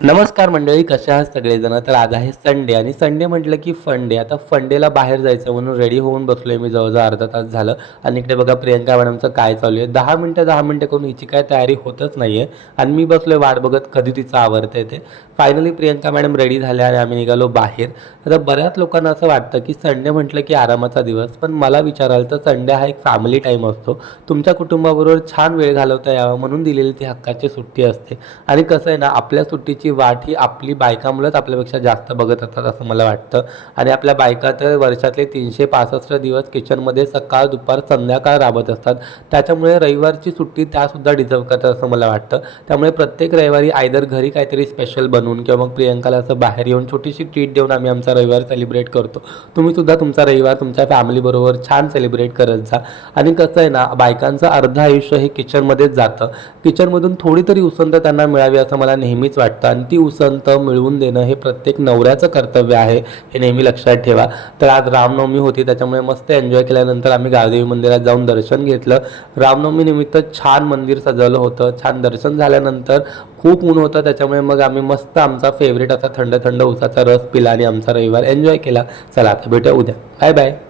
नमस्कार मंडळी, कशा आहात सगळेजण? तर आज आहे संडे आणि संडे म्हटलं की फन डे. आता फन डेला बाहेर जायचं म्हणून रेडी होऊन बसलोय मी जवळजवळ अर्धा तास झालं. आणि इकडे बघा प्रियंका मॅडमचं काय चालू आहे. 10 मिनटं करून हिची काय तयारी होतच नाही आहे आणि मी बसलोय वाट बघत कधी तिचं आवरतंय ते. फायनली प्रियंका मॅडम रेडी झाल्या आणि आम्ही निघालो बाहेर. आता बऱ्याच लोकांना असं वाटतं की संडे म्हटलं की आरामाचा दिवस, पण मला विचाराल तर संडे हा एक फॅमिली टाईम असतो. तुमच्या कुटुंबाबरोबर छान वेळ घालवता यावा म्हणून दिलेली ती हक्काची सुट्टी असते. आणि कसं आहे ना, आपल्या सुट्टीची वाट ही आपली बायका मुळेच आपल्यापेक्षा जास्त बघत असतात असं मला वाटतं. आणि आपल्या बायका तर वर्षातले 365 दिवस किचनमध्ये सकाळ दुपार संध्याकाळ राबत असतात. त्याच्यामुळे रविवारची सुट्टी त्यासुद्धा डिझर्व करतात असं मला वाटतं. त्यामुळे प्रत्येक रविवारी आयदर घरी काहीतरी स्पेशल बनवून किंवा मग प्रियंकाला असं बाहेर येऊन छोटीशी ट्रीट देऊन आम्ही आमचा रविवार सेलिब्रेट करतो. तुम्ही सुद्धा तुमचा रविवार तुमच्या फॅमिलीबरोबर छान सेलिब्रेट करत जा. आणि कसं आहे ना, बायकांचं अर्ध आयुष्य हे किचनमध्येच जातं. किचनमधून थोडी तरी उसंत त्यांना मिळावी असं मला नेहमीच वाटतं आणि ती उसंत मिळवून देणं हे प्रत्येक नवऱ्याचं कर्तव्य आहे, हे नेहमी लक्षात ठेवा. तर आज रामनवमी होती, त्याच्यामुळे मस्त एन्जॉय केल्यानंतर आम्ही गावदेवी मंदिरात जाऊन दर्शन घेतलं. रामनवमी निमित्त छान मंदिर सजवलं होतं. छान दर्शन झाल्यानंतर खूप ऊन होतं, त्याच्यामुळे मग आम्ही मस्त आमचा फेवरेट असा थंड थंड उसाचा रस पिला आणि आमचा रविवार एन्जॉय केला. चला आता भेटूया उद्या. Bye bye.